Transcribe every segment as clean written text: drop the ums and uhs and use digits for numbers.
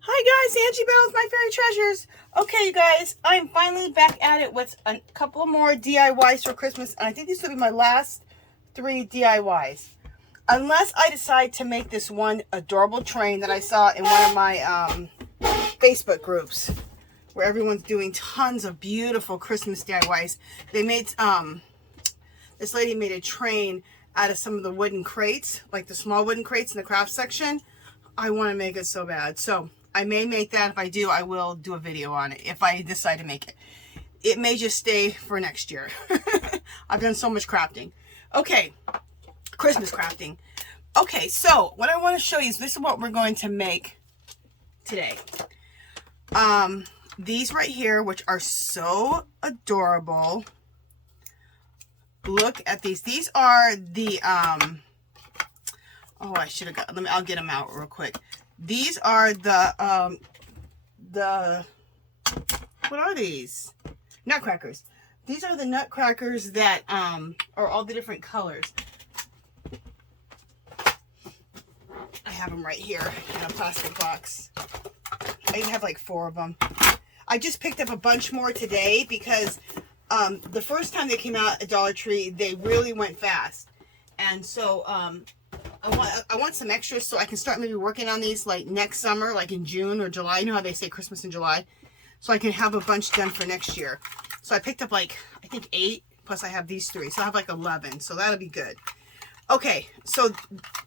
Hi guys, Angie Bell's My Fairy Treasures. Okay, you guys, I'm finally back at it with a couple more DIYs for Christmas, and I think these will be my last 3 DIYs. Unless I decide to make this one adorable train that I saw in one of my Facebook groups, where everyone's doing tons of beautiful Christmas DIYs. They made, this lady made a train out of some of the wooden crates, like the small wooden crates in the craft section. I want to make it so bad. So I may make that. If I do, I will do a video on it if I decide to make it. It may just stay for next year. I've done so much crafting. Okay, Christmas crafting. Okay, so what I want to show you is this is what we're going to make today. These right here, which are so adorable. Look at these. These are the oh, I should have got, I'll get them out real quick. These are the what are these? Nutcrackers. These are the Nutcrackers that are all the different colors. I have them right here in a plastic box. I even have like 4 of them. I just picked up a bunch more today because the first time they came out at Dollar Tree, they really went fast. And so I want some extras so I can start maybe working on these like next summer, like in June or July. You know how they say Christmas in July? So I can have a bunch done for next year. So I picked up like, I think 8, plus I have these 3. So I have like 11. So that'll be good. Okay, so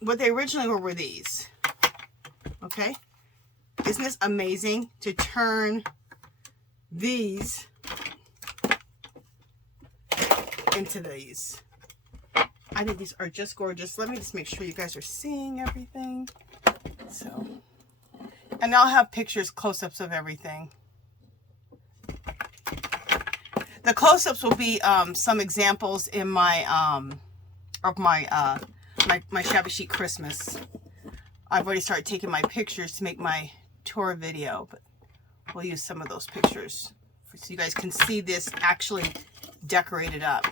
what they originally were these. Okay? Isn't this amazing to turn these into these? I think these are just gorgeous. Let me just make sure you guys are seeing everything. So, and I'll have pictures, close-ups of everything. The close-ups will be some examples in my my Shabby Chic Christmas. I've already started taking my pictures to make my tour video, but we'll use some of those pictures so you guys can see this actually decorated up.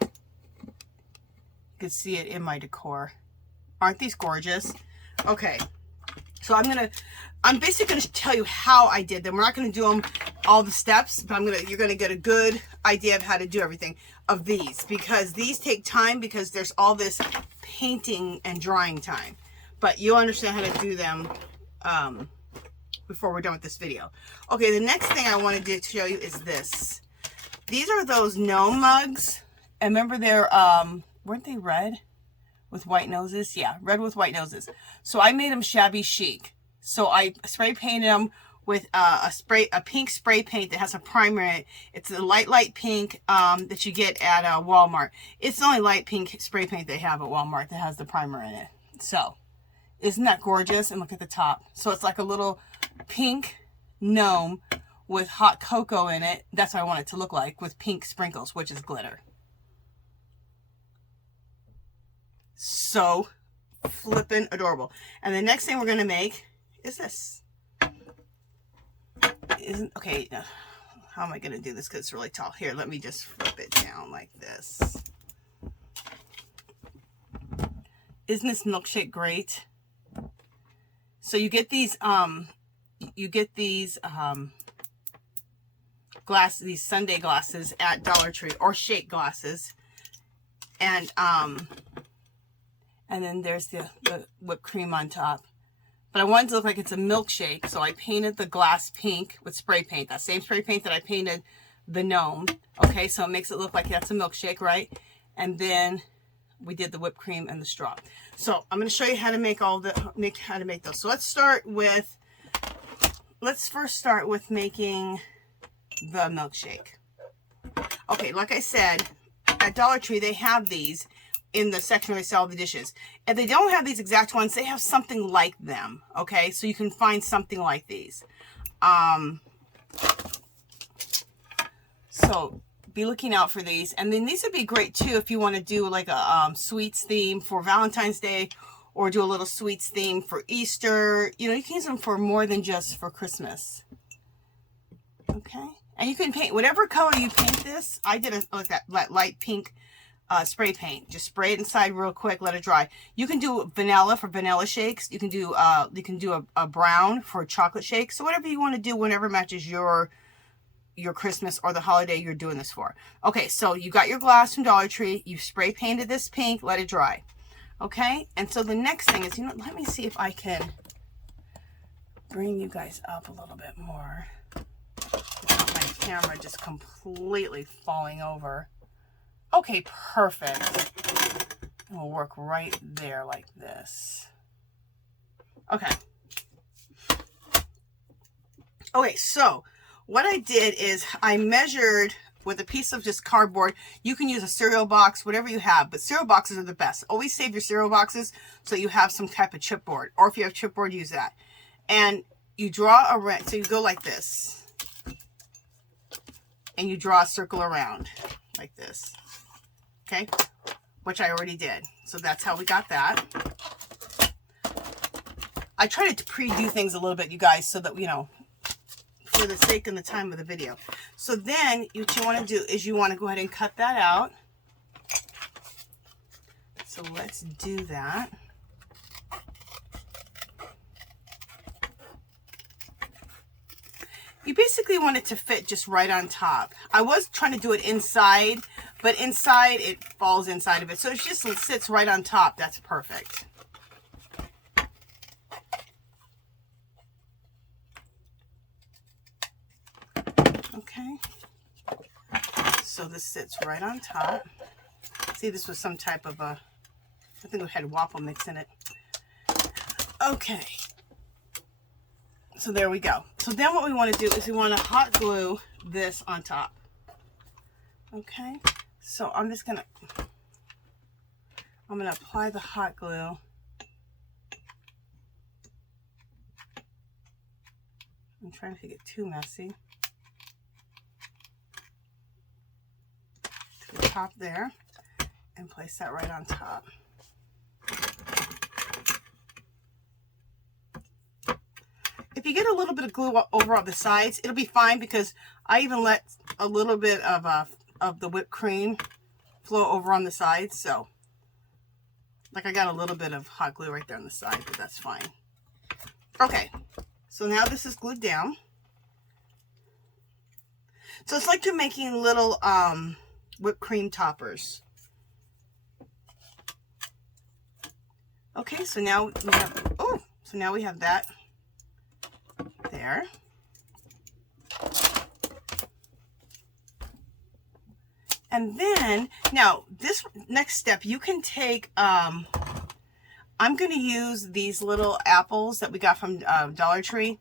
You can see it in my decor. Aren't these gorgeous? Okay, so I'm basically gonna tell you how I did them. We're not gonna do them all the steps, but you're gonna get a good idea of how to do everything of these, because these take time because there's all this painting and drawing time. But you'll understand how to do them before we're done with this video. Okay, the next thing I wanted to show you is this. These are those gnome mugs. And remember they're weren't they red with white noses? Yeah, red with white noses. So I made them shabby chic. So I spray painted them with a pink spray paint that has a primer in it. It's a light pink that you get at Walmart. It's the only light pink spray paint they have at Walmart that has the primer in it. So isn't that gorgeous? And look at the top. So it's like a little pink gnome with hot cocoa in it. That's what I want it to look like, with pink sprinkles, which is glitter. So flippin' adorable. And the next thing we're going to make is this. Okay, how am I going to do this because it's really tall? Here, let me just flip it down like this. Isn't this milkshake great? So you get these these sundae glasses at Dollar Tree, or shake glasses. And then there's the whipped cream on top. But I wanted to look like it's a milkshake, so I painted the glass pink with spray paint. That same spray paint that I painted the gnome. Okay, so it makes it look like that's a milkshake, right? And then we did the whipped cream and the straw. So I'm going to show you how to make those. So let's first start with making the milkshake. Okay, like I said, at Dollar Tree they have these in the section where they sell the dishes. If they don't have these exact ones, they have something like them. Okay, so you can find something like these. So be looking out for these. And then these would be great too if you want to do like a sweets theme for Valentine's Day, or do a little sweets theme for Easter. You know, you can use them for more than just for Christmas. Okay, and you can paint whatever color you paint this. I did like that light pink spray paint. Just spray it inside real quick, let it dry. You can do vanilla for vanilla shakes. You can do a brown for chocolate shakes. So whatever you want to do, whenever matches your Christmas or the holiday you're doing this for. Okay, so you got your glass from Dollar Tree. You spray painted this pink, let it dry. Okay, and so the next thing is, let me see if I can bring you guys up a little bit more without my camera just completely falling over. Okay, perfect. And we'll work right there like this. Okay. Okay, so what I did is I measured with a piece of just cardboard. You can use a cereal box, whatever you have, but cereal boxes are the best. Always save your cereal boxes so you have some type of chipboard, or if you have chipboard, use that. And you draw a, so you go like this, and you draw a circle around like this. Okay, which I already did. So that's how we got that. I try to pre-do things a little bit, you guys, so that, for the sake and the time of the video. So then what you want to do is you want to go ahead and cut that out. So let's do that. You basically want it to fit just right on top. I was trying to do it inside, but inside it falls inside of it. So it just sits right on top. That's perfect. Okay. So this sits right on top. See, this was some type of I think we had waffle mix in it. Okay. So there we go. So then what we want to do is we want to hot glue this on top. Okay. So I'm going to apply the hot glue. I'm trying to get too messy. To the top there, and place that right on top. If you get a little bit of glue over on the sides, it'll be fine, because I even let a little bit of the whipped cream flow over on the sides. So, like, I got a little bit of hot glue right there on the side, but that's fine. Okay, so now this is glued down. So it's like you're making little whipped cream toppers. Okay, so now we have, now we have that there. And then, now this next step, you can take, I'm going to use these little apples that we got from Dollar Tree.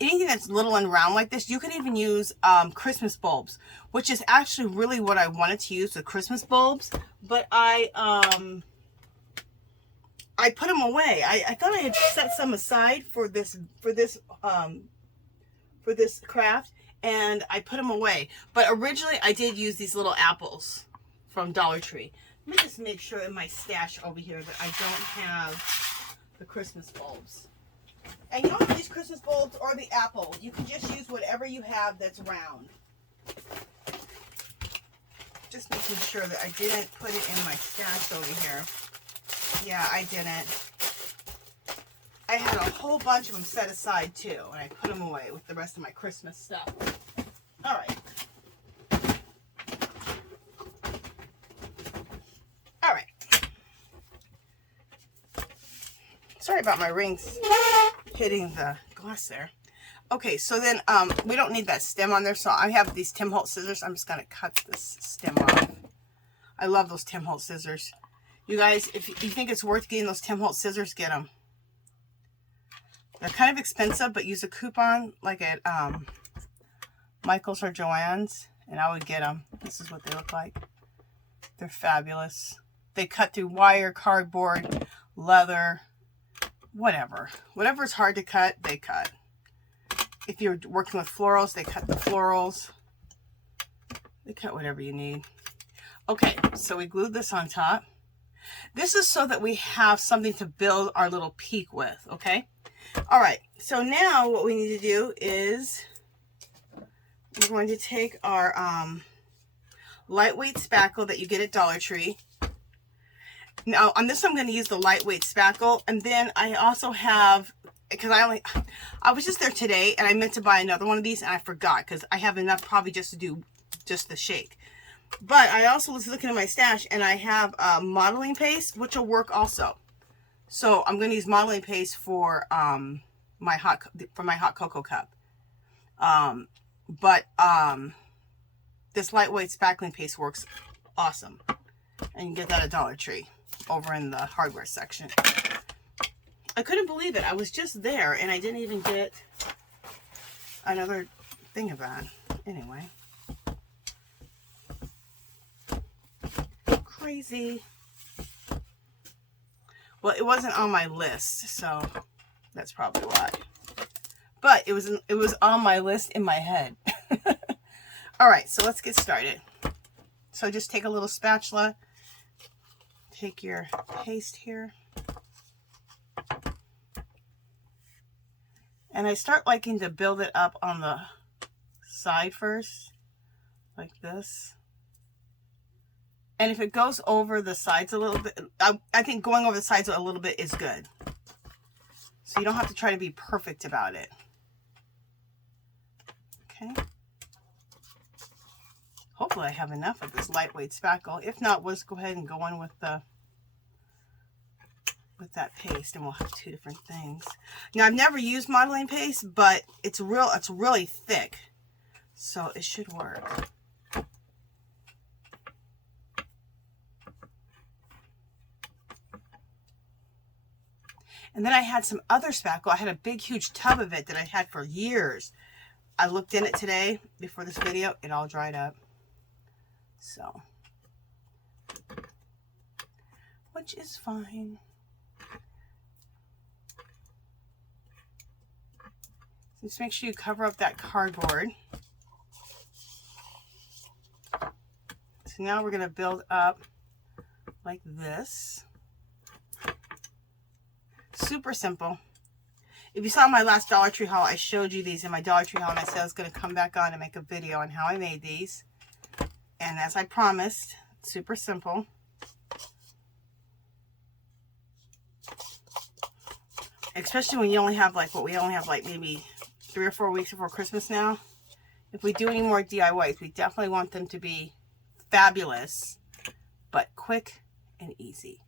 Anything that's little and round like this. You can even use Christmas bulbs, which is actually really what I wanted to use, the Christmas bulbs, but I put them away. I thought I had set some aside for this craft, and I put them away. But originally I did use these little apples from Dollar Tree. Let me just make sure in my stash over here that I don't have the Christmas bulbs. And you don't have these Christmas bulbs or the apple. You can just use whatever you have that's round. Just making sure that I didn't put it in my stash over here. Yeah, I didn't. I had a whole bunch of them set aside too, and I put them away with the rest of my Christmas stuff. All right. All right. Sorry about my rings hitting the glass there. Okay, so then we don't need that stem on there, so I have these Tim Holtz scissors. I'm just going to cut this stem off. I love those Tim Holtz scissors. You guys, if you think it's worth getting those Tim Holtz scissors, get them. They're kind of expensive, but use a coupon like at Michael's or Joann's, and I would get them. This is what they look like. They're fabulous. They cut through wire, cardboard, leather, whatever. Whatever is hard to cut, they cut. If you're working with florals, they cut the florals. They cut whatever you need. Okay, so we glued this on top. This is so that we have something to build our little peak with, okay? All right, so now what we need to do is we're going to take our lightweight spackle that you get at Dollar Tree. Now on this I'm going to use the lightweight spackle, and then I also have, because I was just there today and I meant to buy another one of these and I forgot, because I have enough probably just to do just the shake. But I also was looking at my stash and I have modeling paste, which will work also. So I'm going to use modeling paste for my hot cocoa cup. This lightweight spackling paste works awesome. And you get that at Dollar Tree over in the hardware section. I couldn't believe it. I was just there and I didn't even get another thing of that. Anyway. Crazy. Well, it wasn't on my list, so that's probably why. But it was on my list in my head. All right, so let's get started. So just take a little spatula, take your paste here, and I start liking to build it up on the side first, like this. And if it goes over the sides a little bit, I think going over the sides a little bit is good. So you don't have to try to be perfect about it. Okay. Hopefully I have enough of this lightweight spackle. If not, we'll just go ahead and go on with that paste, and we'll have two different things. Now I've never used modeling paste, but it's really thick, so it should work. And then I had some other spackle. I had a big, huge tub of it that I had for years. I looked in it today before this video. It all dried up. So, which is fine. Just make sure you cover up that cardboard. So now we're going to build up like this. Super simple. If you saw my last Dollar Tree haul, I showed you these in my Dollar Tree haul, and I said I was going to come back on and make a video on how I made these. And as I promised, super simple. Especially when you only have like, we only have like maybe 3 or 4 weeks before Christmas now. If we do any more DIYs, we definitely want them to be fabulous, but quick and easy.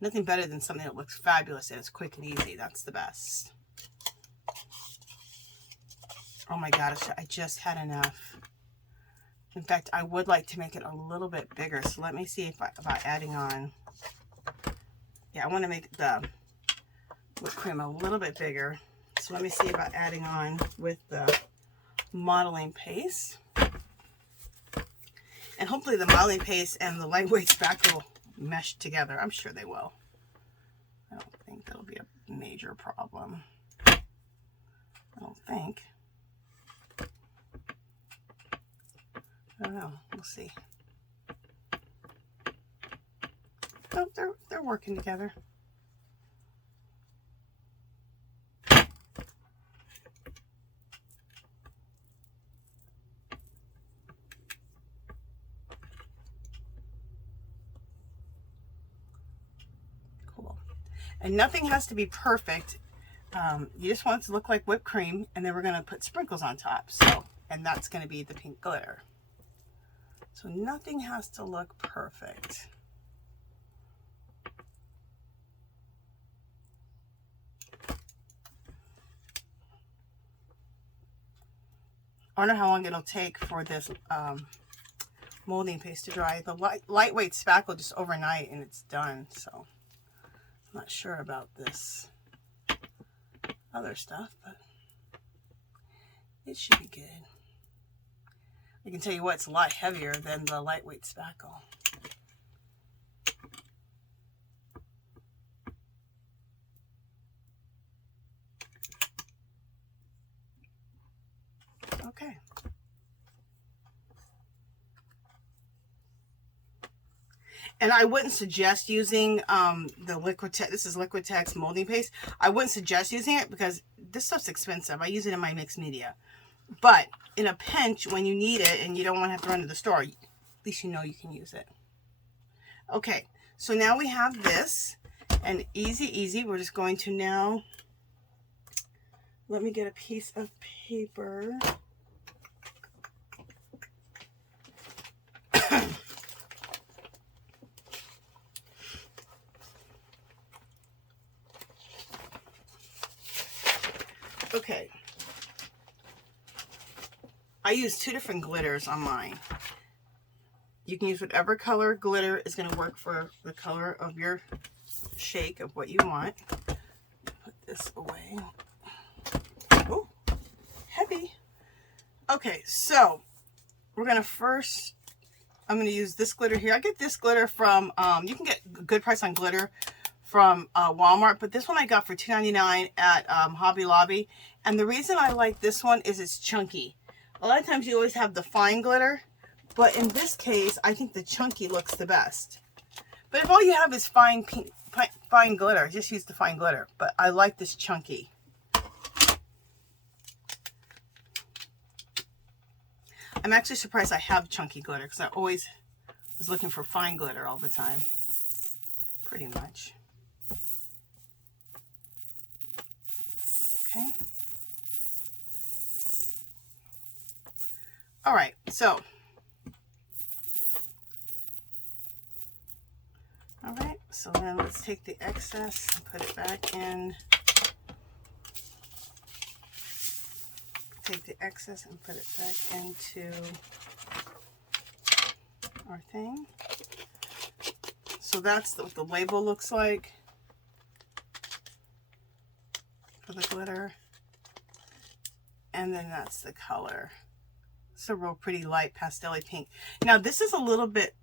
Nothing better than something that looks fabulous and it's quick and easy. That's the best. Oh my gosh, I just had enough. In fact, I would like to make it a little bit bigger. So let me see if about adding on. Yeah, I want to make the whipped cream a little bit bigger. So let me see about adding on with the modeling paste. And hopefully the modeling paste and the lightweight spackle mesh together. I'm sure they will. I don't think that'll be a major problem. I don't think. I don't know. We'll see. Oh, they're working together. And nothing has to be perfect. You just want it to look like whipped cream, and then we're going to put sprinkles on top. So, and that's going to be the pink glitter. So nothing has to look perfect. I wonder how long it'll take for this molding paste to dry. The lightweight spackle just overnight and it's done. So I'm not sure about this other stuff, but it should be good. I can tell you what, it's a lot heavier than the lightweight spackle. Okay. And I wouldn't suggest using the Liquitex. This is Liquitex molding paste. I wouldn't suggest using it because this stuff's expensive. I use it in my mixed media. But in a pinch, when you need it and you don't want to have to run to the store, least you know you can use it. Okay, so now we have this, and easy, we're just going to now, let me get a piece of paper. Okay, I use 2 different glitters on mine. You can use whatever color glitter is going to work for the color of your shake of what you want. Put this away. Oh, heavy. Okay, so we're going to first, I'm going to use this glitter here. I get this glitter from, you can get a good price on glitter from Walmart, but this one I got for $2.99 at Hobby Lobby. And the reason I like this one is it's chunky. A lot of times you always have the fine glitter, but in this case, I think the chunky looks the best. But if all you have is fine glitter, just use the fine glitter. But I like this chunky. I'm actually surprised I have chunky glitter because I always was looking for fine glitter all the time. Pretty much. Okay. All right, so. All right, so then let's take the excess and put it back in. Take the excess and put it back into our thing. So that's what the label looks like for the glitter. And then that's the color. It's a real pretty light pastel-y pink. Now this is a little bit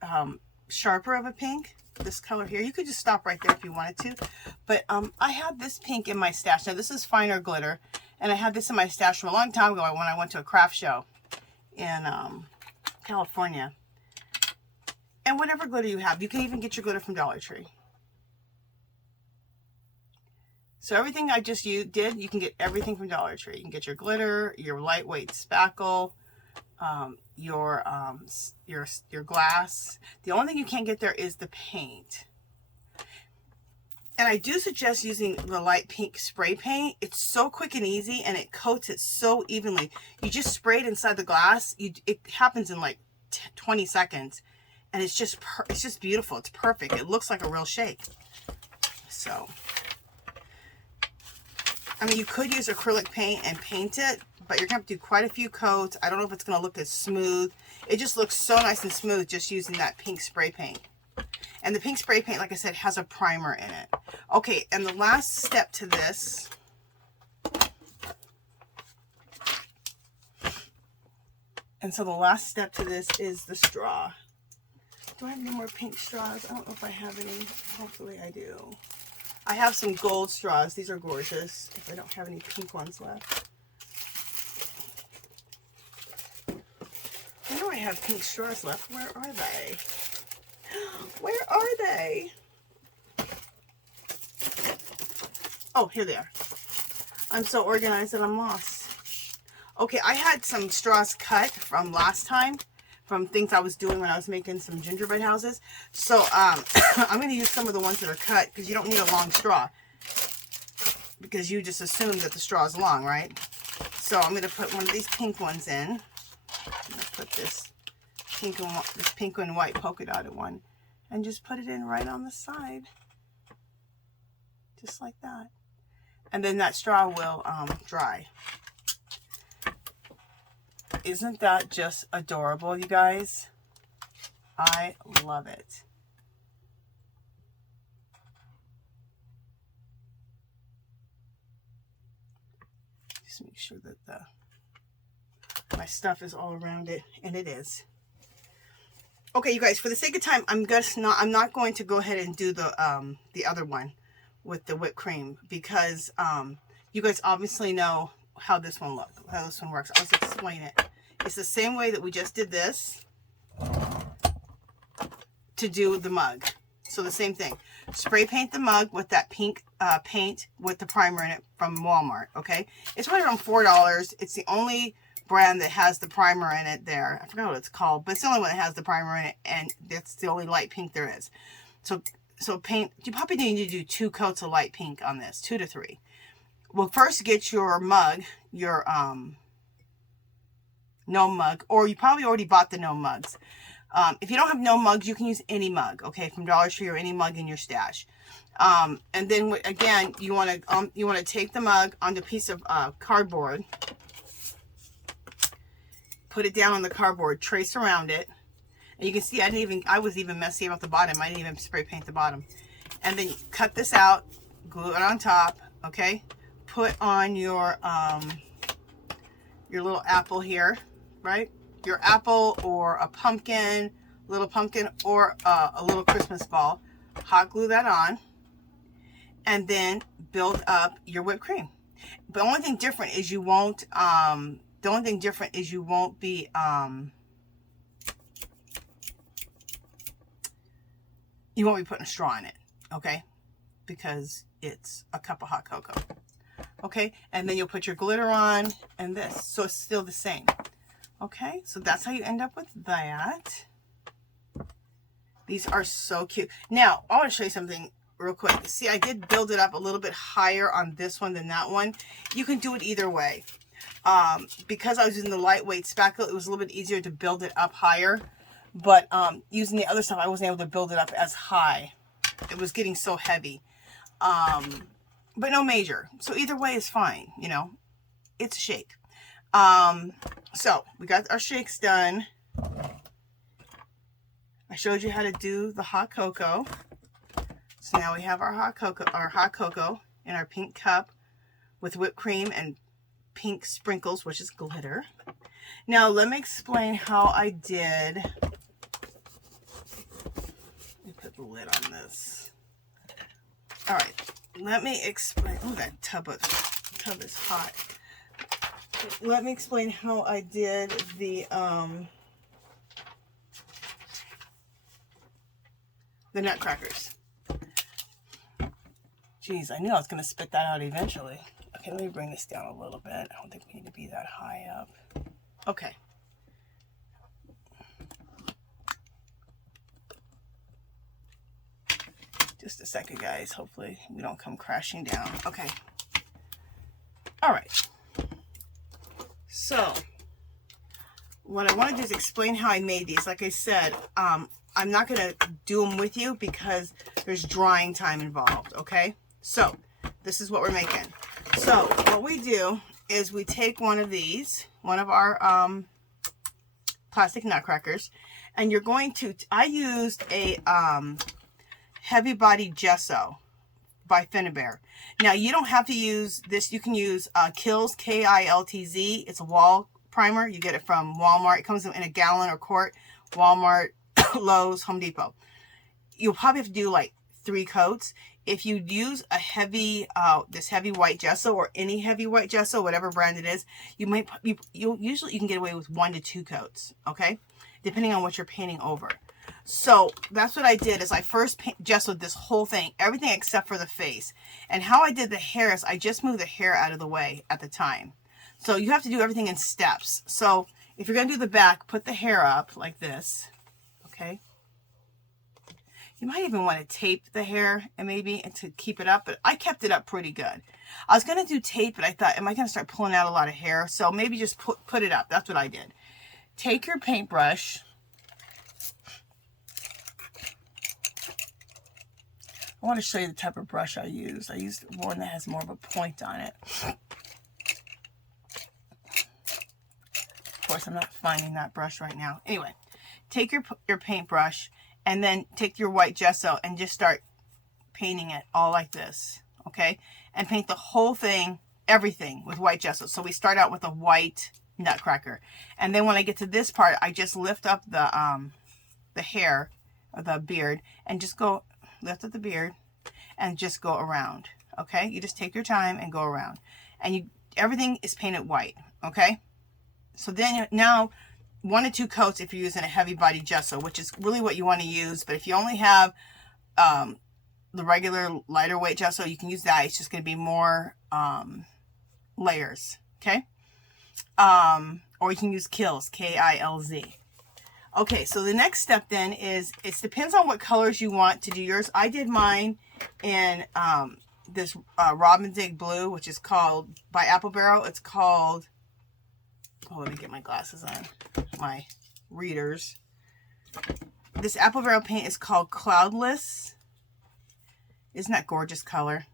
sharper of a pink, this color here. You could just stop right there if you wanted to. But I had this pink in my stash. Now this is finer glitter. And I had this in my stash from a long time ago when I went to a craft show in California. And whatever glitter you have, you can even get your glitter from Dollar Tree. So everything I just did, you can get everything from Dollar Tree. You can get your glitter, your lightweight spackle, your glass. The only thing you can't get there is the paint. And I do suggest using the light pink spray paint. It's so quick and easy, and it coats it so evenly. You just spray it inside the glass. It happens in like 20 seconds, and it's just beautiful. It's perfect. It looks like a real shake. So, I mean, you could use acrylic paint and paint it, but you're gonna have to do quite a few coats. I don't know if it's gonna look as smooth. It just looks so nice and smooth just using that pink spray paint. And the pink spray paint, like I said, has a primer in it. Okay, and the last step to this, is the straw. Do I have any more pink straws? I don't know if I have any. Hopefully I do. I have some gold straws. These are gorgeous. If I don't have any pink ones left. I know I have pink straws left. Where are they? Where are they? Oh, here they are. I'm so organized that I'm lost. Okay, I had some straws cut from last time, from things I was doing when I was making some gingerbread houses. So I'm going to use some of the ones that are cut because you don't need a long straw. Because you just assume that the straw is long, right? So I'm going to put one of these pink ones in. I'm going to put this pink and white polka dotted one. And just put it in right on the side. Just like that. And then that straw will dry. Isn't that just adorable, you guys? I love it. Just make sure that my stuff is all around it, and it is. Okay, you guys, for the sake of time, I'm not going to go ahead and do the other one with the whipped cream because you guys obviously know how this one works. I'll just explain it. It's the same way that we just did this to do the mug. So the same thing. Spray paint the mug with that pink paint with the primer in it from Walmart, okay? It's right around $4. It's the only brand that has the primer in it there. I forgot what it's called, but it's the only one that has the primer in it, and that's the only light pink there is. So paint, you probably need to do 2 coats of light pink on this, 2 to 3. Well, first get your mug, your gnome mug, or you probably already bought the gnome mugs. If you don't have gnome mugs, you can use any mug, okay, from Dollar Tree or any mug in your stash. And then again, you want to take the mug onto a piece of cardboard, put it down on the cardboard, trace around it, and you can see I was even messy about the bottom. I didn't even spray paint the bottom. And then you cut this out, glue it on top, okay. Put on your little apple here, right? Your apple or a pumpkin, little pumpkin, or a little Christmas ball. Hot glue that on, and then build up your whipped cream. The only thing different is you won't be putting a straw in it, okay? Because it's a cup of hot cocoa. Okay, and then you'll put your glitter on and this, so it's still the same. Okay, so that's how you end up with that. These are so cute. Now, I want to show you something real quick. See, I did build it up a little bit higher on this one than that one. You can do it either way. Because I was using the lightweight spackle, it was a little bit easier to build it up higher. But using the other stuff, I wasn't able to build it up as high. It was getting so heavy. But no major. So either way is fine, you know. It's a shake. So we got our shakes done. I showed you how to do the hot cocoa. So now we have our hot cocoa in our pink cup with whipped cream and pink sprinkles, which is glitter. Now let me explain how I did. Let me put the lid on this. All right. Let me explain. Oh, that tub is hot. Let me explain how I did the Nutcrackers. Jeez, I knew I was going to spit that out eventually. Okay, let me bring this down a little bit. I don't think we need to be that high up. Okay. Just a second, guys. Hopefully we don't come crashing down. Okay. All right. So what I want to do is explain how I made these. Like I said, I'm not going to do them with you because there's drying time involved. Okay. So this is what we're making. So what we do is we take one of these, one of our plastic nutcrackers, and you're going to, I used a heavy body gesso by Finnabair. Now you don't have to use this. You can use Kilz, K-I-L-T-Z. It's a wall primer. You get it from Walmart. It comes in a gallon or quart. Walmart, Lowe's, Home Depot. You'll probably have to do like 3 coats. If you use a heavy, this heavy white gesso or any heavy white gesso, whatever brand it is, usually you can get away with 1 to 2 coats. Okay, depending on what you're painting over. So that's what I did is I first gessoed this whole thing, everything except for the face. And how I did the hair is I just moved the hair out of the way at the time. So you have to do everything in steps. So if you're going to do the back, put the hair up like this. Okay. You might even want to tape the hair and maybe to keep it up, but I kept it up pretty good. I was going to do tape, but I thought, am I going to start pulling out a lot of hair? So maybe just put it up. That's what I did. Take your paintbrush. I want to show you the type of brush I used. I used one that has more of a point on it. Of course, I'm not finding that brush right now. Anyway, take your paintbrush and then take your white gesso and just start painting it all like this, okay? And paint the whole thing, everything with white gesso. So we start out with a white nutcracker. And then when I get to this part, I just lift up the hair or the beard and just go lift up the beard and just go around, okay? You just take your time and go around. And everything is painted white, okay? So then now 1 to 2 coats if you're using a heavy body gesso, which is really what you want to use. But if you only have the regular lighter weight gesso, you can use that. It's just going to be more layers, okay? Or or you can use Kilz, K-I-L-Z. Okay, so the next step then is, it depends on what colors you want to do yours. I did mine in this Robin's Egg Blue, which is called, by Apple Barrel, it's called, oh, let me get my glasses on, my readers. This Apple Barrel paint is called Cloudless. Isn't that gorgeous color?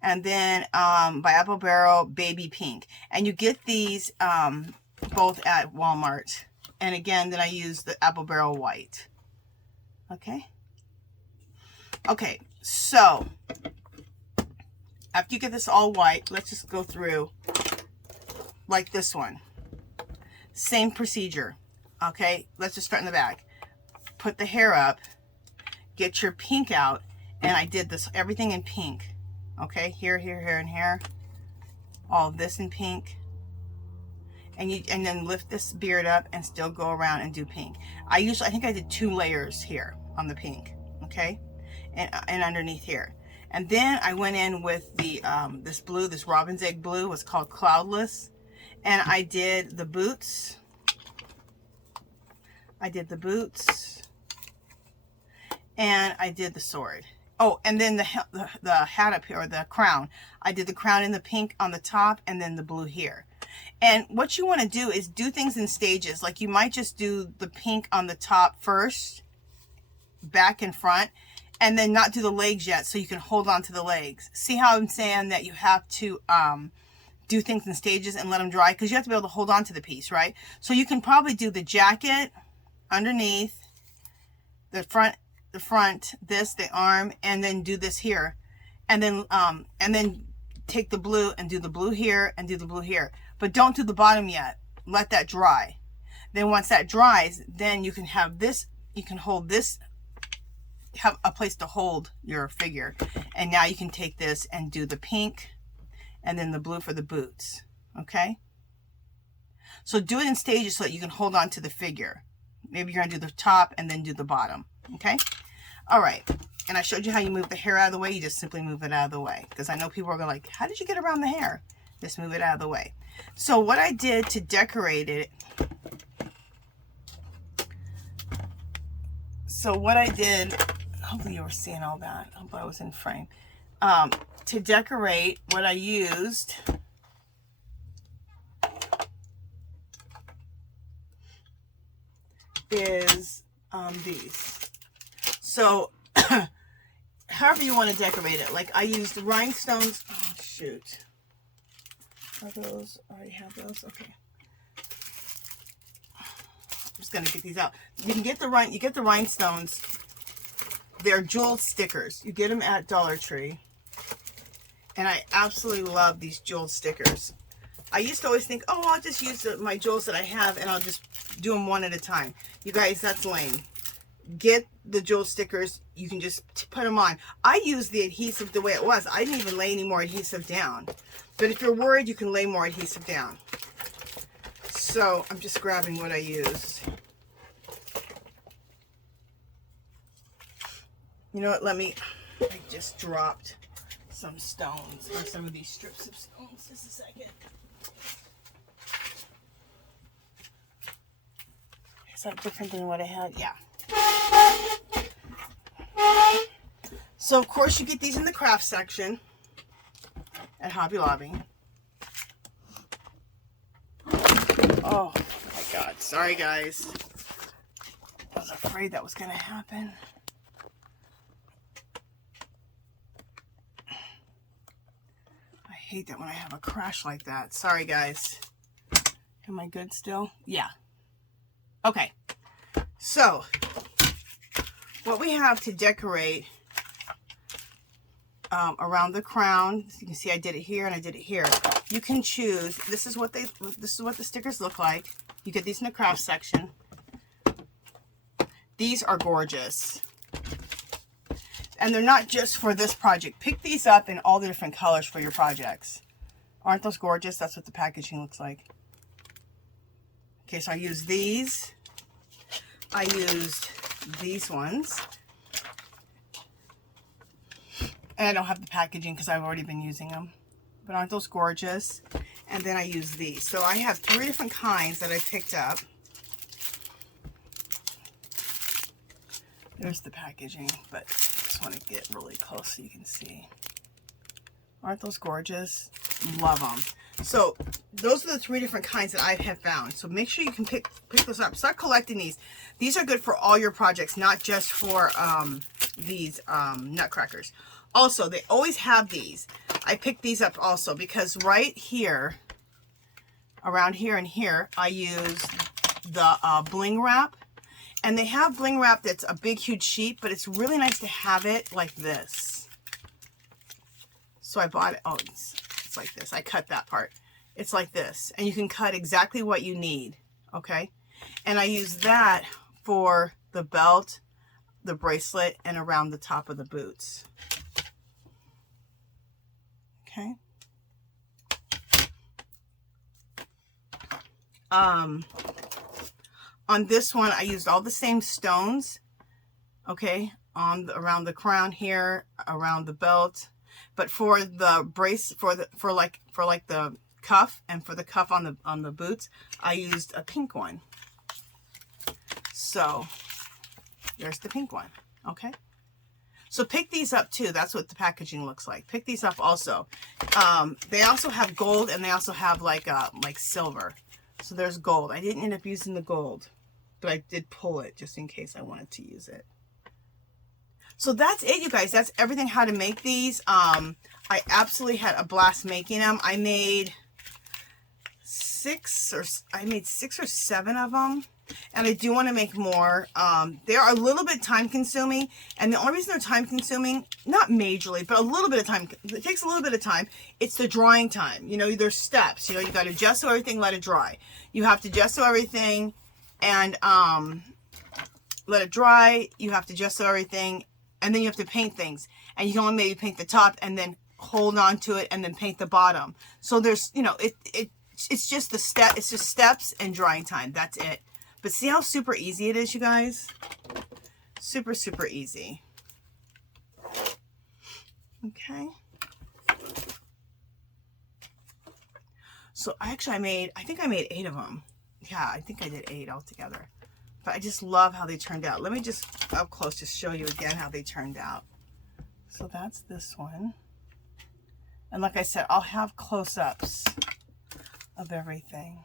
And then by Apple Barrel, Baby Pink. And you get these both at Walmart. And again, then I use the Apple Barrel White. Okay. Okay, so after you get this all white, let's just go through like this one. Same procedure. Okay, let's just start in the back. Put the hair up, get your pink out, and I did this, everything in pink. Okay, here, here, here, and here. All of this in pink. And then lift this beard up and still go around and do pink. I think I did 2 layers here on the pink, okay, and underneath here. And then I went in with the this blue, this Robin's Egg Blue, was called Cloudless, and I did the boots. I did the boots, and I did the sword. Oh, and then the hat up here, or the crown. I did the crown in the pink on the top, and then the blue here. And what you want to do is do things in stages. Like you might just do the pink on the top first, back and front, and then not do the legs yet, so you can hold on to the legs. See how I'm saying that you have to do things in stages and let them dry, because you have to be able to hold on to the piece, right? So you can probably do the jacket underneath, the front, this, the arm, and then do this here, and then take the blue and do the blue here and do the blue here. But don't do the bottom yet. Let that dry. Then once that dries, then you can have this, you can hold this, have a place to hold your figure. And now you can take this and do the pink and then the blue for the boots. Okay? So do it in stages so that you can hold on to the figure. Maybe you're going to do the top and then do the bottom. Okay? All right. And I showed you how you move the hair out of the way. You just simply move it out of the way. Because I know people are going like, how did you get around the hair? Just move it out of the way. So what I did to decorate it, hopefully you were seeing all that. I hope I was in frame. To decorate, what I used is these. So however you want to decorate it. Like I used rhinestones. Oh shoot. Are those, I already have those? Okay. I'm just gonna get these out. You can get the rhinestones. They're jeweled stickers. You get them at Dollar Tree. And I absolutely love these jeweled stickers. I used to always think, oh, I'll just use my jewels that I have and I'll just do them one at a time. You guys, that's lame. Get the jewel stickers. You can just put them on. I use the adhesive the way it was. I didn't even lay any more adhesive down. But if you're worried, you can lay more adhesive down. So I'm just grabbing what I used. You know what? I just dropped some stones, or some of these strips of stones. Just a second. Is that different than what I had? Yeah. So of course you get these in the craft section at Hobby Lobby. Oh my God, sorry guys. I was afraid that was gonna happen. I hate that when I have a crash like that. Sorry guys. Am I good still? Yeah. Okay. So, what we have to decorate around the crown, you can see I did it here and I did it here. You can choose. This is what the stickers look like. You get these in the craft section. These are gorgeous, and they're not just for this project. Pick these up in all the different colors for your projects. Aren't those gorgeous? That's what the packaging looks like. Okay, so I used these. I used these ones. And I don't have the packaging because I've already been using them. But aren't those gorgeous? And then I use these. So I have 3 different kinds that I picked up. There's the packaging, but I just want to get really close so you can see. Aren't those gorgeous? Love them. So those are the 3 different kinds that I have found. So make sure you can pick those up. Start collecting these. These are good for all your projects, not just for these nutcrackers. Also, they always have these. I picked these up also because right here, around here and here, I use the bling wrap. And they have bling wrap that's a big, huge sheet, but it's really nice to have it like this. So I bought it. Oh, it's like this. I cut that part. It's like this. And you can cut exactly what you need. Okay. And I use that for the belt, the bracelet, and around the top of the boots. Okay. On this one, I used all the same stones, okay, around the crown here, around the belt, but for the brace, for like the cuff and for the cuff on the boots, I used a pink one. So there's the pink one, okay. So pick these up too. That's what the packaging looks like. Pick these up also. They also have gold and they also have like silver. So there's gold. I didn't end up using the gold, but I did pull it just in case I wanted to use it. So that's it, you guys. That's everything how to make these. I absolutely had a blast making them. I made 6 or 7 of them. And I do want to make more. They are a little bit time consuming. And the only reason they're time consuming, not majorly, but a little bit of time. It takes a little bit of time. It's the drying time. You know, there's steps. You know, you got to gesso everything, let it dry. You have to gesso everything and let it dry. You have to gesso everything. And then you have to paint things. And you can only maybe paint the top and then hold on to it and then paint the bottom. So there's, you know, it's just the step. It's just steps and drying time. That's it. But see how super easy it is, you guys? Super, super easy. Okay. So actually I think I made 8 of them. Yeah, I think I did 8 altogether. But I just love how they turned out. Let me just up close just show you again how they turned out. So that's this one. And like I said, I'll have close-ups of everything.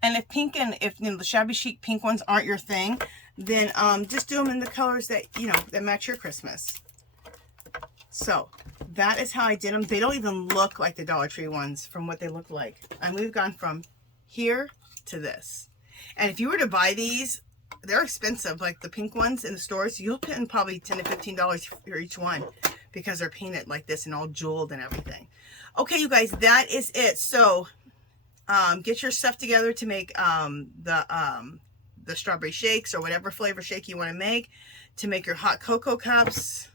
And if you know, the shabby chic pink ones aren't your thing, then just do them in the colors that, you know, that match your Christmas. So that is how I did them. They don't even look like the Dollar Tree ones from what they look like. And we've gone from here to this. And if you were to buy these, they're expensive, like the pink ones in the stores. You'll pay probably $10 to $15 for each one because they're painted like this and all jeweled and everything. Okay, you guys, that is it. So get your stuff together to make the strawberry shakes or whatever flavor shake you want to make your hot cocoa cups.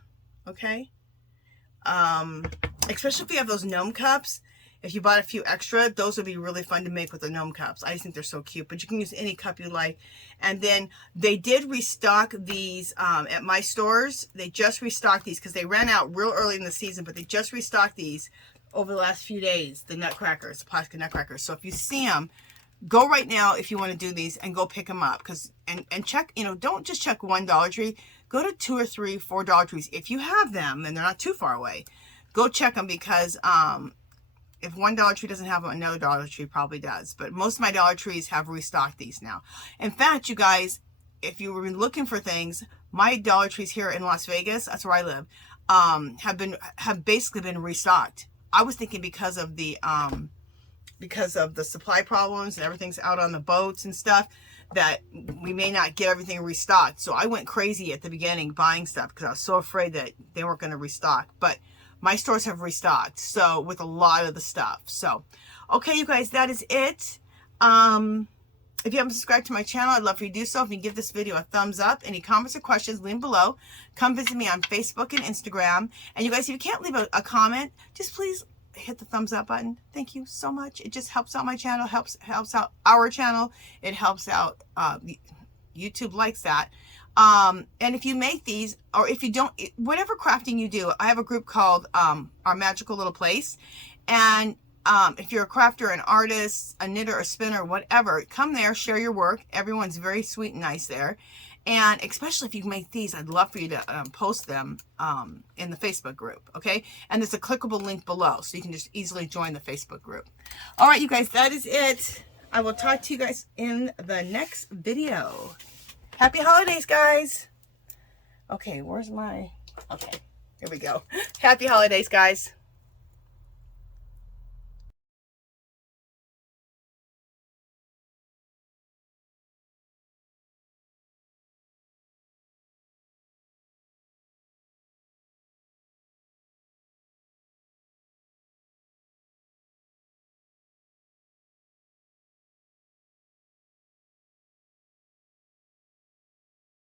Okay. Especially if you have those gnome cups. If you bought a few extra, those would be really fun to make with the gnome cups. I just think they're so cute, but you can use any cup you like. And then they did restock these at my stores. They just restocked these because they ran out real early in the season, but they just restocked these over the last few days, the nutcrackers, the plastic nutcrackers. So if you see them, go right now if you want to do these and go pick them up. And check, you know, don't just check one Dollar Tree. Go to 2 or 3, 4 Dollar Trees. If you have them and they're not too far away, go check them because if one Dollar Tree doesn't have them, another Dollar Tree probably does. But most of my Dollar Trees have restocked these now. In fact, you guys, if you were looking for things, my Dollar Trees here in Las Vegas, that's where I live, have basically been restocked. I was thinking because of the supply problems and everything's out on the boats and stuff, that we may not get everything restocked. So I went crazy at the beginning buying stuff because I was so afraid that they weren't going to restock. But my stores have restocked, so with a lot of the stuff. So, okay, you guys, that is it. If you haven't subscribed to my channel, I'd love for you to do so. If you can give this video a thumbs up, any comments or questions, leave them below. Come visit me on Facebook and Instagram. And you guys, if you can't leave a comment, just please hit the thumbs up button. Thank you so much. It just helps out my channel, helps out our channel. It helps out, YouTube likes that. And if you make these, or if you don't, whatever crafting you do, I have a group called Our Magical Little Place. And if you're a crafter, an artist, a knitter, a spinner, whatever, come there, share your work. Everyone's very sweet and nice there. And especially if you make these, I'd love for you to post them in the Facebook group, okay? And there's a clickable link below, so you can just easily join the Facebook group. All right, you guys, that is it. I will talk to you guys in the next video. Happy holidays, guys. Okay, where's my... Okay, here we go. Happy holidays, guys.